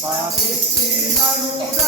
Papi, Papi, Papi, Papi,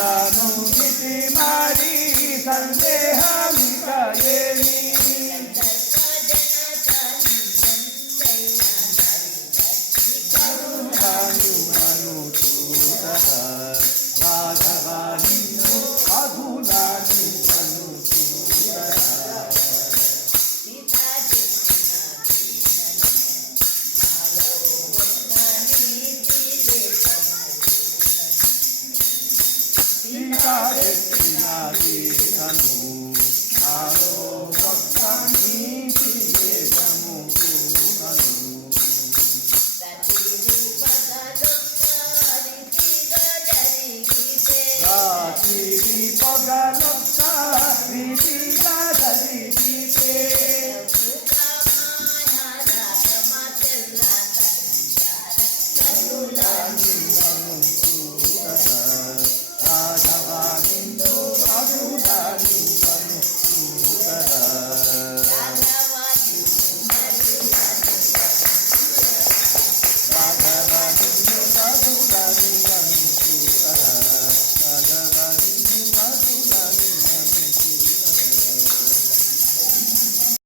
తాను ఇది మరి సందేహమిక ఏమి రాఘవాణి అధునా 시가에 지나기는 후 나로